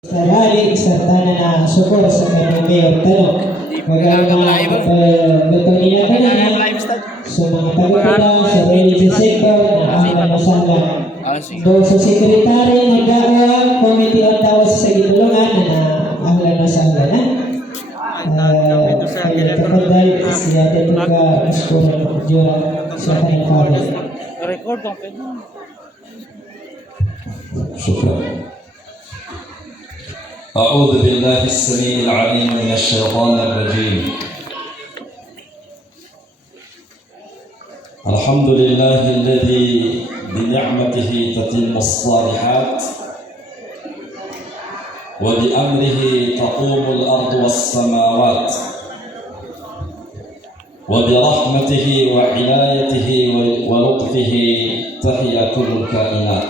Sarali serta na syukur sa kanyang mayor tanong. Magpangina ka na sa mga taga-tala sa religious sector na ahlan masalang. Doon sa sekretary nag-aawang committee on tawas sa gitulungan na ahlan masalang. Kaya kapagdal siya dito ka maskuran magjuran sa kanyang father. Record ang pwede. شكرا. أعوذ بالله السميع العليم من الشيطان الرجيم. الحمد لله الذي بنعمته تتم الصالحات وبأمره تقوم الأرض والسماوات وبرحمته وعنايته ولطفه تحيا كل الكائنات.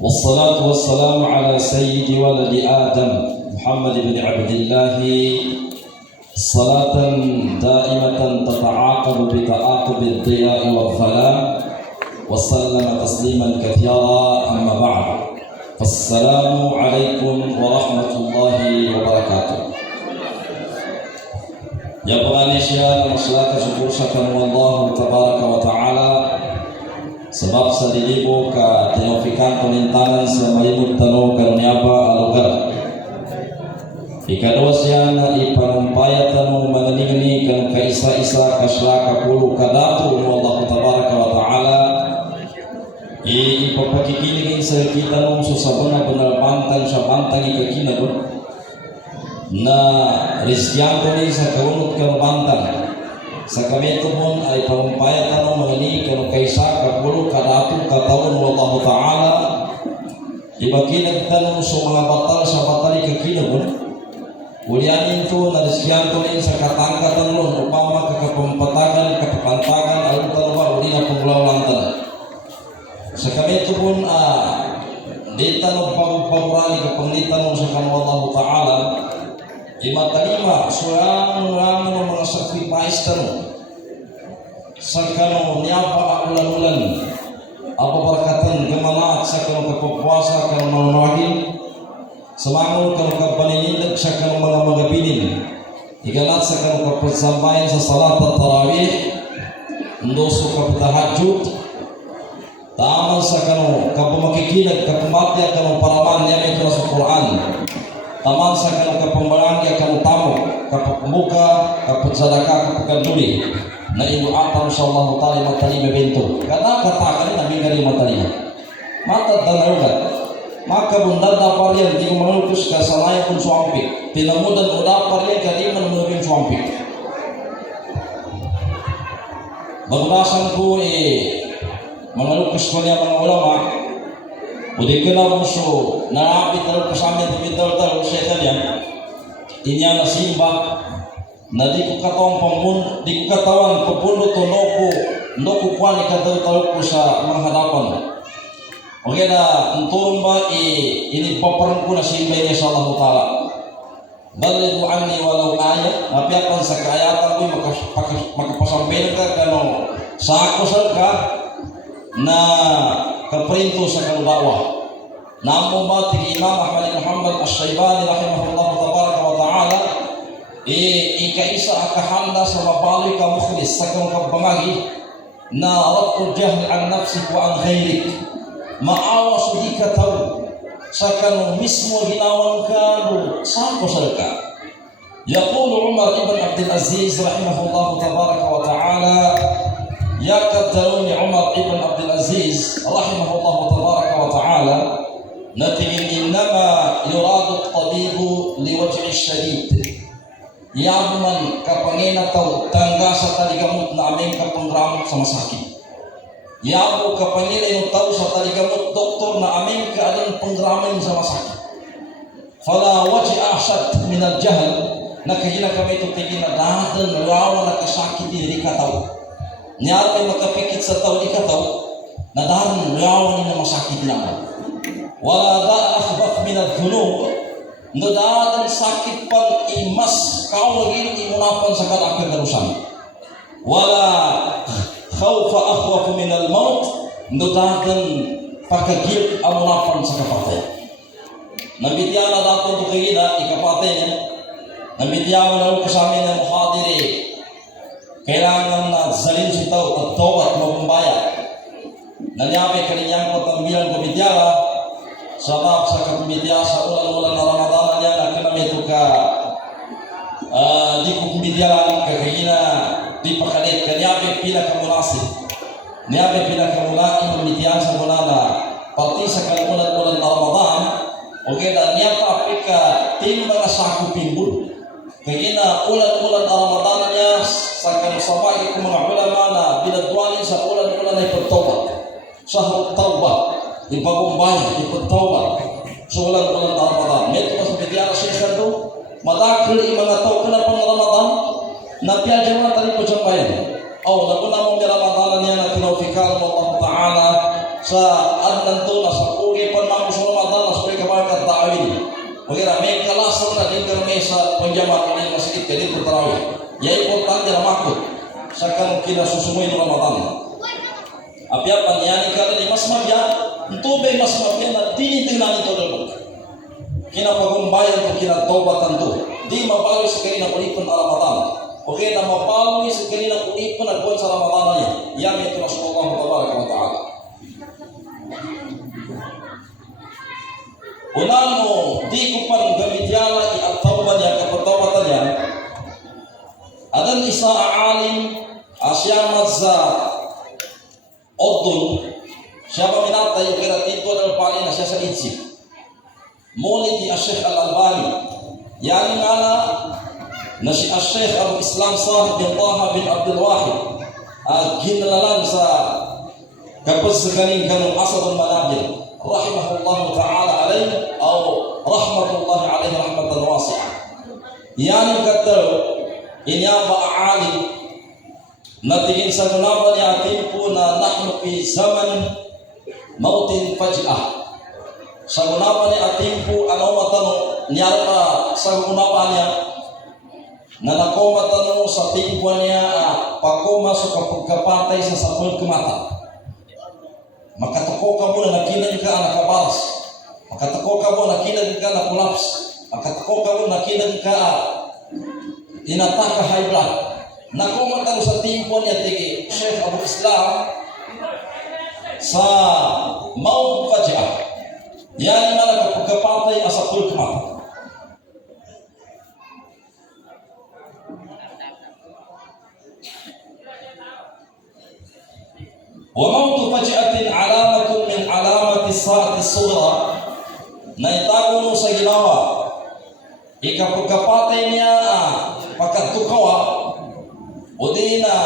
والصلاة والسلام على سيد ولد آدم محمد بن عبد الله صلاة دائمة تتعاقب بتعاقب الضياء والظلام وسلم تسليما كثيرا. أما بعد فالسلام عليكم ورحمة الله وبركاته. يا Indonesia, masyarakat syukur syukur Allah tabaraka wa ta'ala sebab sa dilibo ka tinofikan penintanan sa malimut tano karuniaba alugar. Ikadua siya na ipanumpaya tanong mananingni kan kaisa-isa kasla kapulu kadatu Allah tabaraka wa ta'ala ipapakikiligin sa kita nung susabuna benar bantang sa bantang ikakinagod na rizkyang ni sa kaunot kan bantang sa kamito pun ay panumpaya tanong mangani kanu kaisa kapulu kadatu katawan Allah ta'ala ibakinag tanong sa mga batal sa batali kakinagod ulianin to na rizkyang ni sa katangkatan nun upama kakapampatagan kapapantagan alutan ba uli na paglawantan sa kamito pun di tanong pagpagurali kapangitan sa kanu Allah ta'ala imatalima surang ng mga sacrifice tanong sa kanong niyapa ulan-ulan apa berkatan gemamat sa kanong kapagpuasa kanong manunuagin semangon kanong kapaninilag sa kanong mga magabinin igalat sa kanong kapagsambayan sa salat at tarawih ndoso kapatahajud taman sa kanong kapamakikilag kapamatya kanong paraman niya ito sa Quran taman sa kanong kapambarangya kanong tamo kapagmuka kapagsadaka kapagkanduli na inuatan sa Allah ta'ala matalima bento kada katakan na bigari matalima matad danarugat maka bundad na pariyan di ko manulkus ka sanay kung suampik tinamudan uda pariyan ka di man manulkin suampik baglasan ko manulkus ko niya mga ulama udi ka na muso narapit na rin sa amin tumital-tal siya kanya inya na simba na di ko katawan di ko katawan papuno to noko kwani katal-tal ko sa mga hadapan okay na turun ba inipaparang ko na simba niya sa Allah Ta'ala balibu anni walau ayat napiapan sa kaayatan ko makapasampin ka kano sa ako sir ka na kaprinto sa kaludawah namo ba tig Imam Ahmad Muhammad Ash-Shaybani rahimahullah tabaraka wa ta'ala ikaisa akahanda sa mabalik ka mukhlis sa kang kabangagi na ratul jahl an nafsik wa an ghairik maawa sudi ka taw sa kang mismo ginawan ka sa kusalka yaqulu Umar ibn Abdul Aziz rahimahullah tabaraka wa ta'ala يقدرني عمر ابن عبد العزيز رحمه الله تبارك وتعالى نتيجة إنما يراد الطبيب لوجع الشديد يعمل كپنينا تau tangga sa taligamot na aming kapangramot sa masakit yabo kapanila yung tau sa taligamot doktor na aming kaalang pangramot sa masakit fala waj'a ashad min al-jahl nakahina kami tutigin na dahan rawa na kasakit diri ka tau niya ay makapikit sa tao di ka tao na dahil rawan na masakit naman wala da akhbaf min al-dhunub no dahil sakit pang imas kaulagin imunapan sa kalakagarusan wala khawfa akhwaf min al-maut no dahil pakagip amunapan sa kapatid nabitiyan na dato ito kagina, ikapatay niya, nabitiyan na rin kasama ng muhadiri, kailangan na zalin siya at tawat mabumbaya. Nanyabi kaninyang patambilang kumitiyara, sabab sa kumitiyara sa ulan-ulan na Ramadan niya na kinamito ka di ko kumitiyara kagina di pakalit kanyabi pila kamunasib. Niyabi pila kamulain kumitiyara sa mula na pati sa kalulan-ulan na Ramadan o kaya niya pa apika timbang sa kupimbul. Kagina ulan-ulan na Ramadan niya sa kanusabay kong mga ulama na binadwanin sa ulan-ulan na ipagtawad. Syahrul Tawbah, ipagumbay, ipagtawad. So ulan-ulan na Ramadan. Meto pa sa bidiyara siya ito, madakil mga tao ka na pang Ramadan, na piyadya mo na tali po dyan bayan. O, naguna mong Ramadan niya na kinaufikan mo Allah Ta'ala sa adnan to na sa pugi pan mga sa Ramadan na sa pagkabarkat ta'awin. Magira, may kalasang na din kami sa panjamat na yung masikit ka din po tarawin. Yan importante na makot sa kang kinasusumoy ng Ramadan. Apya panyani ka rin mas mabya, ito ba mas mabya na tinitingnan ito doon. Kinapagumbayan ito, kinatobatan ito. Di mabawi sa kanina kulipon na Ramadan. Okay na mabawi sa kanina kulipon na buwan sa Ramadan niya. Yan ito na sumukang matabaraka wa ta'ala. Unan mo, di ko pa gamityala i-atawban niya, kapatawatan niya. Adan isa aalim, asyamat sa Ordun, siya ba minatay yung kaya tito ng pali na siya sa Egypt. Ngunit ni Sheikh Al-Albani, yan nga na si Sheikh Abu Islam Sahib bin Taha bin Abdul Wahid ginalalan sa kapasakaling kanong asad al-manabir rahimahullah ta'ala alayhi o rahmatullah alayhi rahmatan wasi'ah. Yan yung katal inyaba aalim natingin sa gunaban ni atin po na nahnu fi zaman mautin faj'ah. Sa gunaban ni atin po ano matanong niya sa gunaban niya na nakomatanong sa tingwa niya pagkoma sa kapagkapatay sa sapul kumata. Makatuko ka mo na nakinan ka nakabaras. Makatuko ka mo na nakinan ka na kulaps. Makatuko ka mo na nakinan ka inataka high blood. Nakumatan sa timpo niya tigi Sheikh Abu Islam sa Mount Faj'ah. Yan na nakapagkapatay sa kulkma. Wa Mount Faj'atin alamatun min alamati sa'ati sughra. Naitago mo sa ginawa. Ikapagkapatay niya pagkatukawa o di na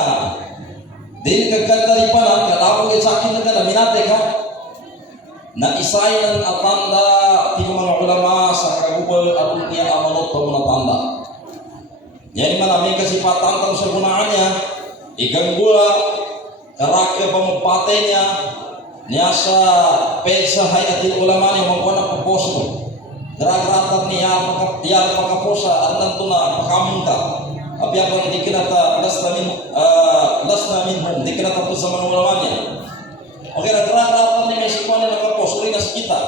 din kagkagdaripanan kalawag sa akin na ka minate ka na isay ng atanda ti mga ulama sa kagubal at niya amanot pa mga tanda. Yan man namin kasi patantang sa gunaan niya iganggula karakya pa magpatay niya sa pensa hay atin ulama niya magbuwan ng paposo garagratat niya makaposa at nanto na makamunta. Apya pang di kinata lasna minhum di kinata po sa mga ulamanya. Okay, nagrarapan ni Mexico na nakapos rin na sa kita.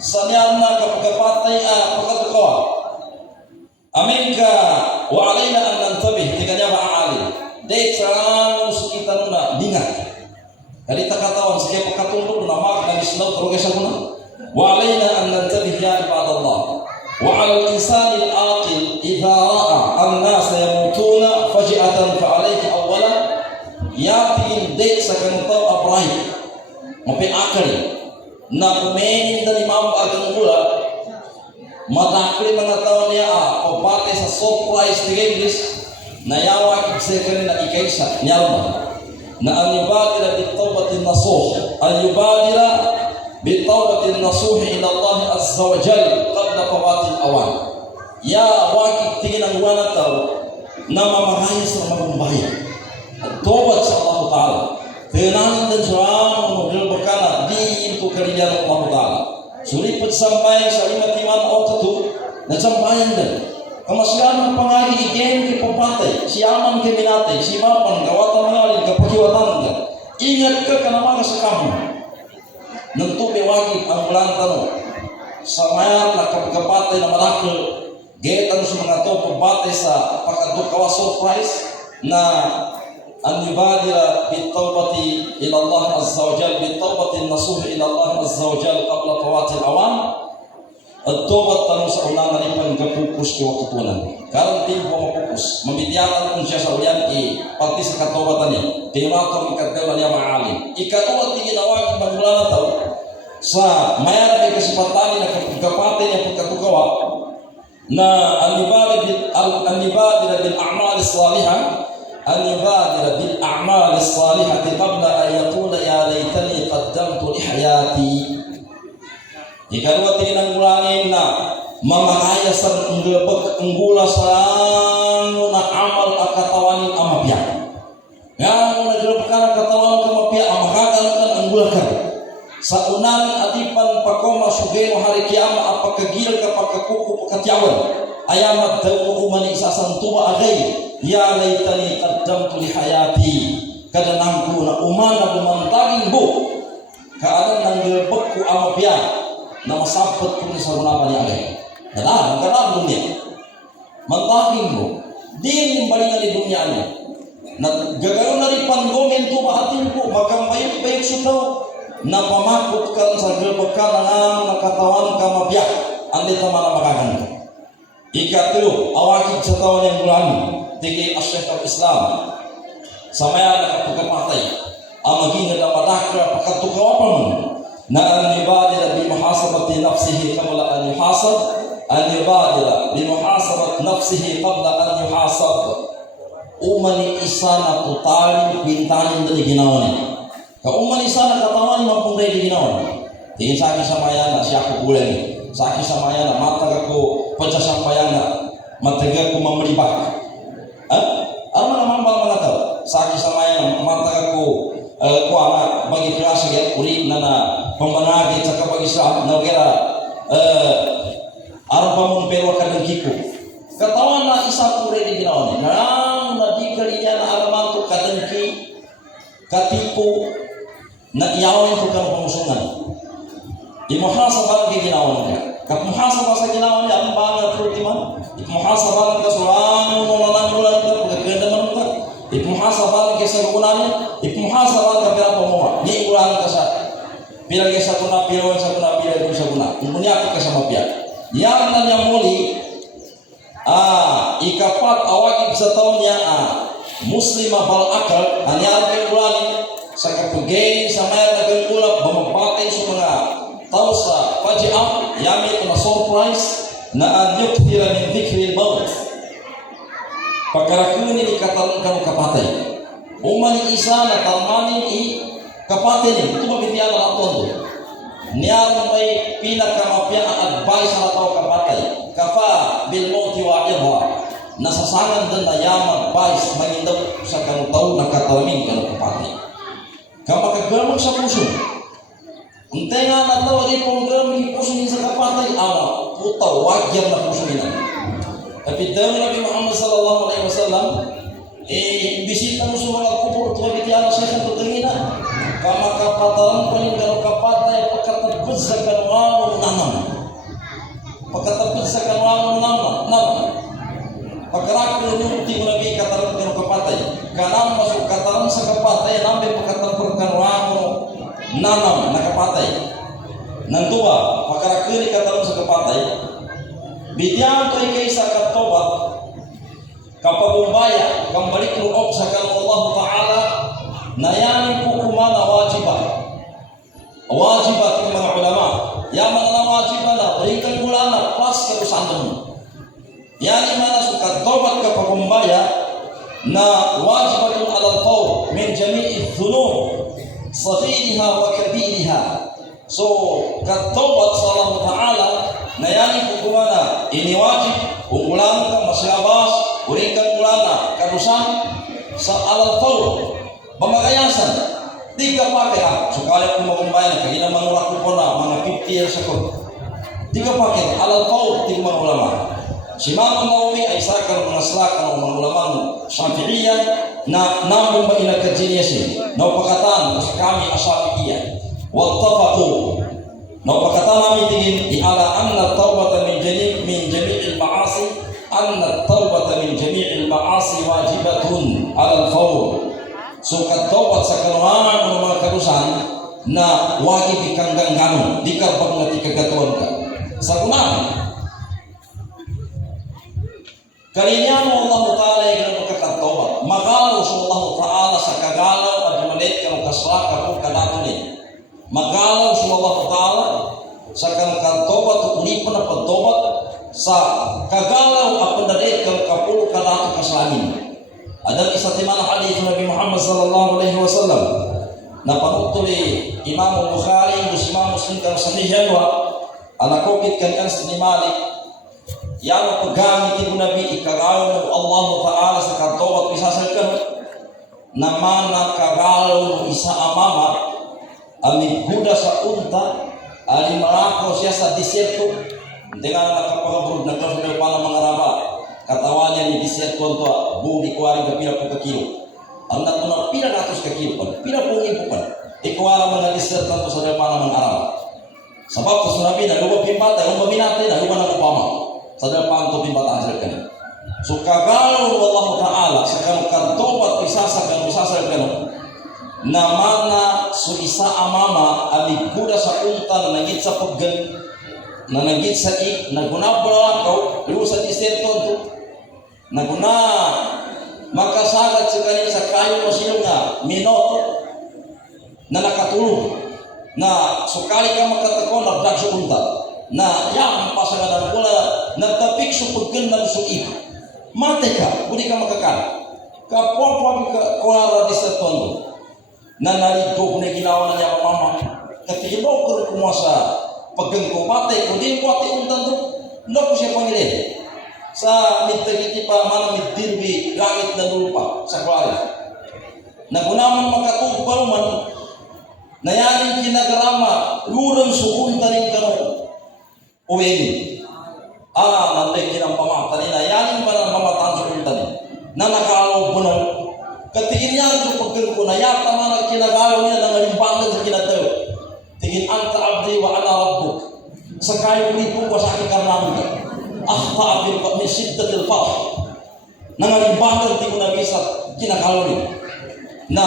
Sa niyan na kapagpatay pagkatukawa. Amin ka wa alayna an nantabih di kanya maaalim. Dahil sa kita na dingat. Kalita katawan sa kaya pagkatulog na mak na mislaw taruga siya muna. Wa alayna an nantabih ya ibadallah. وعلى الإنسان العاقل إذا رأى الناس يموتون فجأة فعليه أولا يأتي الديك سكنتو أبراهيم مبي أكل نقمين dari mampu agang mula madakli mga tao niya pabate sa surprise ni English na yawa kiksekali na ikaisa niyalma na ang yubadira bitawbatin nasuh ang yubadira bitawbatin nasuh ila Allah azza wa jal qabla fawatil awan. Ya wakit tingin ang wana tao na mamahayas na magumbaya at tobat sa Allah Ta'ala tinanan din siya ang maglubakana di ito karilyan ng Allah Ta'ala sulipad sambayan sa imatiman o tatu na sambayan din kamasyaman pangagi igen ki papatay siyaman ki minatay simapan gawatan ngalin kapakiwatan ka ingat ka kanamang sa kamu. Nentu bewagib ang bulan tanong sa mayan na kapagkapatay na malaki getan sa mga to pagbatay sa pagkadukawa surprise na an yubadira bitawbati ila Allah azza wa jal bitawbati nasuh ila Allah azza wa jal qabla fawati al-awan at-tawbat tanong sa unang nalipan kapupus ko tutunan karon timpo mapupus mamidyanan kung siya sa uyan pati sa katawatan niya tinuratong ikadala niya maalim ikaduwa ti ginawag magmula na tao sa mayan na kasipatan na kapagkapatay niya pagkatukawa na an-nibadira bil a'mal as-salihah an-nibadira bil a'mal as-salihah qabla an yaqula ya laitani qaddamtu li hayati ikaduwa tinang ulangin na mamangaya sa unggula sa na amal akatawanin amapya yang nagrepakan katawan kamapya amakagalkan anggulakan sa unang atipan pakoma sugero hari kiamat apakagil kapakakuku pakatyawan ayamat daw umani sasantuba agay ya laitani qaddamtu li hayati kadanangku na umana dumantaging bu kaadang nanggrebekku amapya na masabot ko sa runapan niya agay kadang dunia mantaging mo din yung balingan ni dunia niya na gagawin na rin panggomen to maatin ko magkambayot-bayot sutaw na pamakot ka sa grebek ka na nakatawan ka mabyak ang dito mga makaganda ikatulo awakid sa taon ng bulan tiki asyik al-Islam sa maya nakapagkapatay ang maging nadamadakra pagkatukawapan na an-nibadira bi muhasabati nafsihi qabla an yuhasab an-nibadira bi muhasabati nafsihi qabla an yuhasab umani isana totali pintanin dari ginawa ni ka umani isana katawan mampung dari ginawa tingin sa akin sa maya na siya ko bulan sa akin sa maya na matag ako pagsasampayan na matag ako mamalibak ano naman ba mga tao sa akin sa maya na matag ako kuana bagi klase ya uri na pambanagi sa kapag-isa na kira arba mong pero kadangkiko katawan na isa pure di ginawa ni narang na di kalinya na araman to kadangki katipo na iyawin ko kang pamusungan imuhasabah di ginawa niya kamuhasabah sa ginawa niya ang bangat ultiman imuhasabah ka surang nunanang ka pagkaganda ka imuhasabah ka sa rukunan imuhasabah ka pera pamuha ni ulang ka sa bilang sa kuna pirawan sa kuna pirawan sa kuna umunyaki ka sa mapya yan na niya muli ikapat awakib sa taon niya muslima bal akal hanya kay ulani sa kapugay sa mayat na kay ulap bamabatay sa mga tao sa faji'ah yami na surprise na an yuktira min dhikri al-maut pagkarakuni ni katalon kang kapatay umani isa na talmanin kapatay ni ito mabitiyan na aton niya may pinakamapya ang advice na tao kapatay kafa bil mauti wa idha nasasangan din na yaman advice mangindaw sa kanong tao na katalmin kanong kapatay kamakagramang sa puso untay nga na tao rin kung gramang puso niya sa kapatay puta wagyang na puso niya tapi daw ni Nabi Muhammad sallallahu alaihi wasallam bisita mo sa mga kubur tuwa bitiyan sa kang tutangina kamakapatalan pa yung kanong kapatay pagkatapos sa kanwang naman pagkatapos sa kanwang naman pagkarakul yung uti mo nabi kataran kanong kapatay kanang masuk kataran sa kapatay namin pagkatapos kanwang naman na kapatay nang tuwa pagkarakul kataran sa kapatay bitiyan ko ikay sa katobat kapag umbaya kambalik loob sa kanong Allah Ta'ala na yan po kumana wajibah yung mga ulama yaman na wajibah na berikan bulan na pas karusandan mo yan yung mana sukat tobat kapag umbaya na wajibatun alal tawb min jami'i dhunub saghiriha wa kabiriha so katobat sa Allah Ta'ala na yan po kumana ini wajib umulan ka masyabas berikan bulan na karusan sa alal tawb pamagayasan, di ka pakai sekali kung magumbayan kaya naman wala ko po na mga 50 years ago di ka pakai alal tawb di mga ulama si Imam Nawawi ay isa ka mga slakan ng mga ulamang Syafi'iyah na nambong ba inagkajiniyasin na upakatan sa kami asafi'iyah wattafaqu No pakata namin tingin iala anna tawbata min jami'il ma'asi anna tawbata min jami'il ma'asi wajibatun ala al-fawr. So katawbat sa kanuhan ng mga karusan na wajib ikang gangganon di ka pag natikagatuan ka sa kunahan. Kalinyan mo Allah Ta'ala yung magkakatawbat magalaw sa Allah Ta'ala sa kagalaw at malit ka magkasraka kung kanato niya. Magalaw sa Allah Ta'ala sa kanakatawbat at ulipan na pagtawbat sa kagalaw at panalit ka kapulo kanato kasanin. Adang isa timana hadith Nabi Muhammad sallallahu alaihi wasallam na panutuli Imam Bukhari Imam Muslim kan sahihan wa anakokit kan Anas bin Malik yang pegang itu Nabi ikagaw Allah Ta'ala sa katawat pisasal ka naman na kagaw isa amama amiguda sa unta alimarako siya sa diserto dengan nakapagabrod na kasunod pa ng mga raba katawannya ni diserto to budi kuari ka pila po ka kilo ang natuna pila natos ka kilo pila po ipo pa ikuara mga diserto to sa depan ng arab sebab to sunabi na lupa pimpata yung maminate na lupa na upama sa depan to pimpata asal ka so kagaw Allah Ta'ala sa kanong tobat pisasal ka na mana so isa amama aliguda sa unta na nagit sa paggan na nagit sa naguna balakaw lupa sa diserto to naguna makasagat sa kanil sa kayo o sino nga minuto na nakatulog na sukali ka magkatakon nagdag sa unta na yan pasangan ng pula nagtapik sa pagkandang sa iba mate ka, budi ka makakala kapwa ka kulara di sa tondo na naligog na ginawa na niya mama katilaw ko rin kumuha sa pagkang ko mate ko din ko ati untan to hindi ko siya pangilin sa mitagiti pa mana mitdirbi langit na lupa sa kwari nagunaman makatugpal man nayaning kinagarama lurang sukunta rin kanon uwing nanday kinang pamatan na yaning pa ng pamatan sukunta rin na nakalaw po ng katingin niya sa pagkang ko na yata man ang kinagalaw niya na ngalimbangan sa kinatayo tingin anta abdi wa ana rabbuk sa kayo ulit ko sa aking karnahan ka akhta bil min shiddatil farh nangalimbangan ti ko na bisa kinakalori na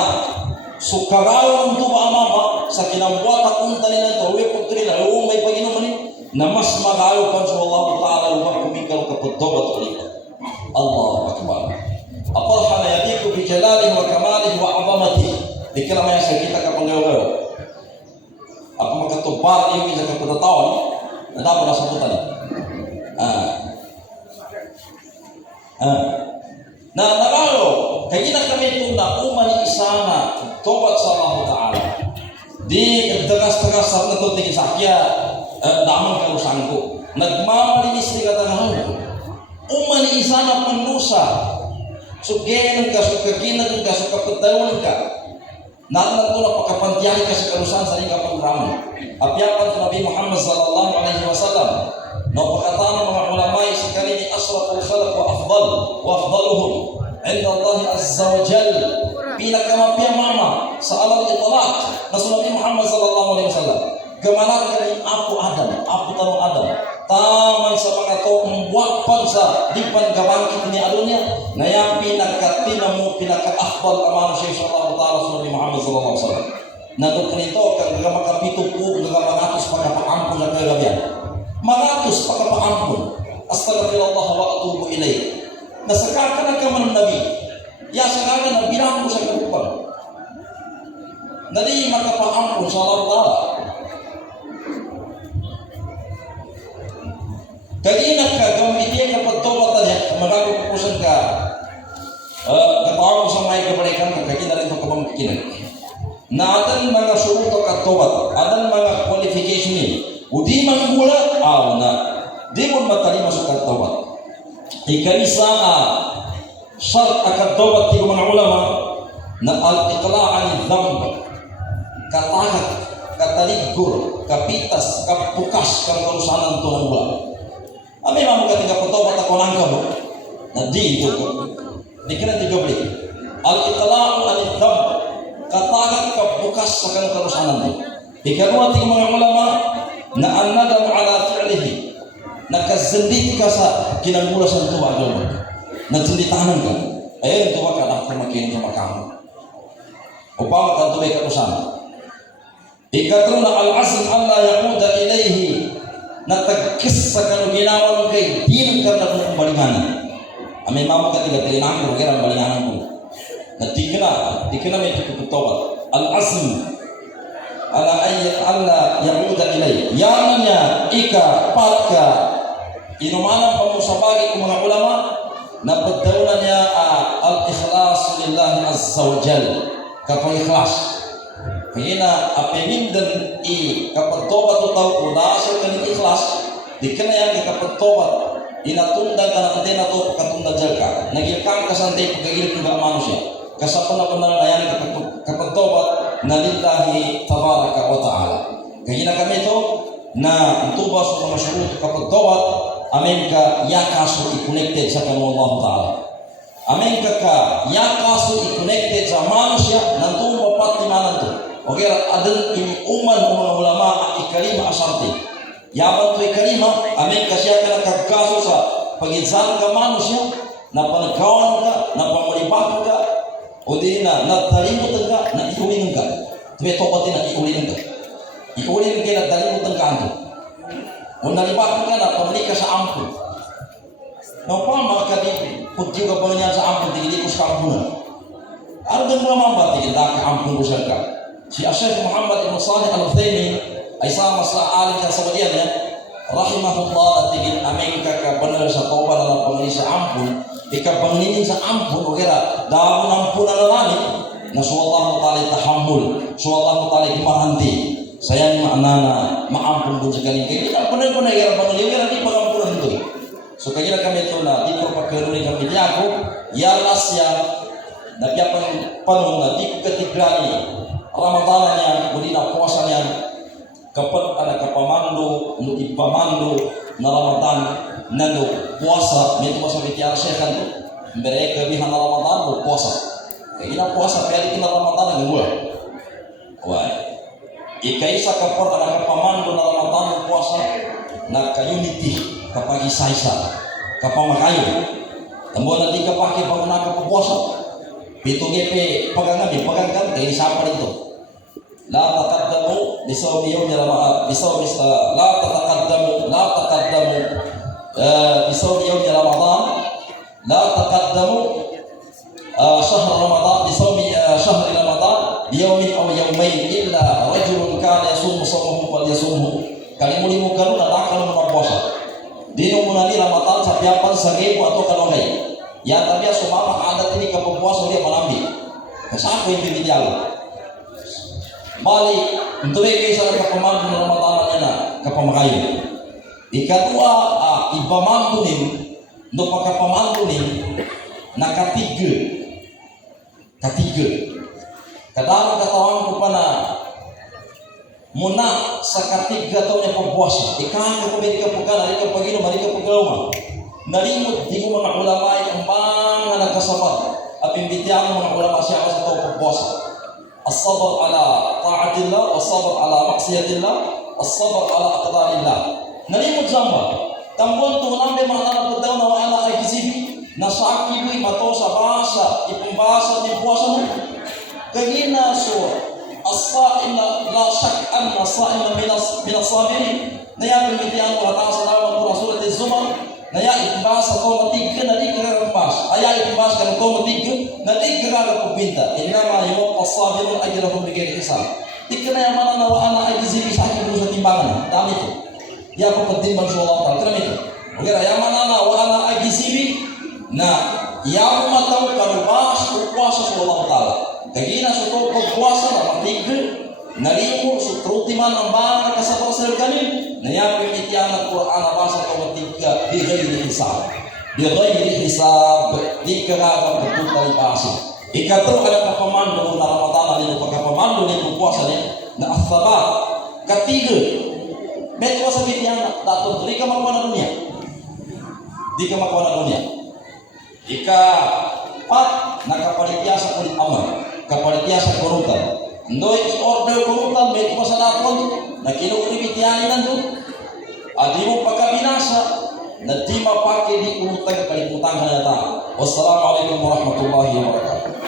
sukaraw ng tuba amama sa kinambuat at unta nila ito uwi po ito nila may pag-inuman na mas magayo pa sa Allah Ta'ala upang kumikal kapagdobat ulit Allah Akbar apal hanayaniku bi jalalihi wa kamalihi wa azamatihi di kalamaya sa kita kapanggayo apa magkatubar yung isa kapatatawan na dapat na sabutan na nagalo kaya kami ito na umani isana tobat sa Allah Ta'ala di tegas-tegas sa ito tingin sa kya damang kausangko nagmamalinis di katangahan umani isana panusa sugenan ka sukaginan ka sukapatayon ka naran ito na pagkapantiyahin ka sa karusan sa ring kapag-raman apyapan sa Nabi Muhammad sallallahu alaihi wasallam na pagkataan ng mga ulamay sa kanini asraful khalq wa afdaluhum inda Allah azza wa jal pinakamapya mama sa alam italak na sa Nabi Muhammad sallallahu alaihi wasallam gamanan ka rin Apo tanong Adam taman sa mga to umbuakpan sa dipan gabangkit ni adunya na yung pinaka-akbal amano siya sa Allah Ta'ala sa Nabi Muhammad sallallahu alaihi wasallam na doon kanito kang gamakapito po gagamangatos pagkapaampun na kagabihan mangatos pagkapaampun astagfirullah wa atubu ilayh nasakakan ka man ng Nabi yasakakan na bilang mo sa kagupan na di makapaampun sa Allah Ta'ala kaginak ka gamitin ka pagtobat niya marami pupusan ka katawag sa may kabalikan ka kagina rin ito kabang kikinan na adan mga suruto katobat adan mga qualification ni udi man gula na di mo matali masuk katobat ikarisa syart akatobat ti mga ulama na al-iqla'an dhanb katagat kataligur kapitas kapukas kang karusanan to ng bulan Ami mamu ketika petobat ako langka mo na di itu di kena tiga beli al-itla'u al-dhab katakan kebukas akan kerusanan itu di kedua tiga mga ulama na an-nadam ala fi'lihi nakazendik ka sa kinangula sa tuwa agama nagsinditanan ka ayun tuwa ka na kumakin sa makamo upama ka tuwa ka usama ikatruna al-azm alla yaquda ilayhi natagkis sa kanu ginawa mo kay di ka na kung balinganan amay mama ka tiga tilinang ko kaya balinganan ko natikna may tututobat al-azm ala ayat alla yaquda ilayhi yaman niya ika patka inumanang pamusabagi ng mga ulama na pagdaunan niya al-ikhlas lillahi azza wa jal kapag ikhlas kaya na apimindan kapag tobat o tao udasa ka ng ikhlas di ka na yan kapag tobat inatundan ka na natin na ito pagkatundan dyan ka nagilkang kasantay pagkagilip ng manusia kasapon na na yan kapag tobat na lillahi tabaraka wa ta'ala kaya na kami ito na tuba sa mga syurut kapag tobat amin ka yakaso i-connected sa kamo Allah Ta'ala amin ka yakaso i-connected sa manusia ng tuong papatimanan to okay adan iuman ng mga ulama ikalima asarte yaban to ikalima amin ka siya ka nakagkaso sa pag-insan ka manusia na panagkawan ka na pamalipak ka o di na natalimutan ka na iulinan ka tumetopatin na iulinan ka iulinan ka na talimutan ka ando o nalipak ka na pamalik ka sa ampun na pa maka di putyo ka pa niya sa ampun tigili ko sa ampunan ano din mga mamba tigil ka ampun ko siya ka si Syekh Muhammad Ibn Salih Al-Uthaymin ay sama sa alim sa Saudiya niya rahimahullah at tigil amin ka benar sa taubat na pamalik sa ampun ikabanginin sa ampun o kira dahon ampun na lalani na suwallahu ta'ala tahammul suwallahu ta'ala imahanti sayang maknana maampun pun sa kanin kaya kita benar-benar kira bangin kira di pengampunan itu so kaya kami itu na di perpakeruni kami diaku yalas ya na piapang panong na di ketigrani Ramadannya budina puasanya kapag ada kapamando untuk ipamando na Ramadan nando puasa may puasa bitiar syekhan tu mereka bihan Ramadan puasa kaya puasa kaya kita Ramadan ng bulan why ikaisa kapag ada kapamando na Ramadan puasa na ka-unity kapag isa-isa kapag makayo tambo na di kapake pag puasa pito gepe pagangami pagangkan kaya isapa ito la taqaddamu bisawmi yawmi Ramadan bisawmi la taqaddamu bisawmi yawmi Ramadan la taqaddamu syahr Ramadan bisawmi syahr Ramadan biyawmin aw yawmain illa rajulun kana yasumu sawmahu wal yasumhu kali mulimu kalu nakakal mo puasa dino mo na ni Ramadan sa piapan sa gebo atau kalogay ya tapi sumama adat ini kapag puasa dia malambi kasako yung binigyan bali untuk isa ka pamando ng Ramadan niya na kapamakayo ikatwa ipamando nin no pagkapamando nin na katiga kadang katawan ko pa na muna sa katiga to niya pagpuasa ikaw ko bili ka pagkana ikaw pagino balik ka paglauma nalimot di mo mga ulama yung mga nagkasabat at imbitihan mo mga ulama siya sa ito pagpuasa as-sabr ala ta'atillah as-sabr ala maksiyatillah as-sabr ala aqdarillah nalimot zamba tambon to nambe mga nanapagdaw na wala ay kisibi na sa akiboy mato sa basa ipumbasa ng puasa mo kagina so as-sa'im la shak anna as-sa'im min as-sabirin na yan imbitihan mo hatang sa naman ko surat az-zumar naya itbasa ko matigga na di karambas aya itbasa kan ko matigga na di karang kubinta inama yuwaffa as-sabirun ajrahum bighairi hisab tikna yang mana nawa ana ay dizibi sa akin sa timbangan dami to ya ko pagtimbang sa Allah Ta'ala kami to okay yang mana nawa ana ay dizibi na yang mataw karubas puasa sa Allah Ta'ala kagina sa to pagpuasa na matigga nalimo sa trutiman ang bang kasapar sa kanin na yang pimitian ng Quran basa ko matigga di ghairi hisab di karagang betul basa ikatro ada kapamando na Ramadan ni pagkapamando ni puasa ni na asabat katiga medyo sa pimitian dato di ka makuha dunia ika pat nakapalitiya sa kulit amal kapalitiya sa korutan ndoy i-order korutan medyo sa daton na kinukribitiyanin nandun. At di mo pagkabinasa na di mapake di kumutang kalimutan ka na ta. Wassalamualaikum warahmatullahi wabarakatuh.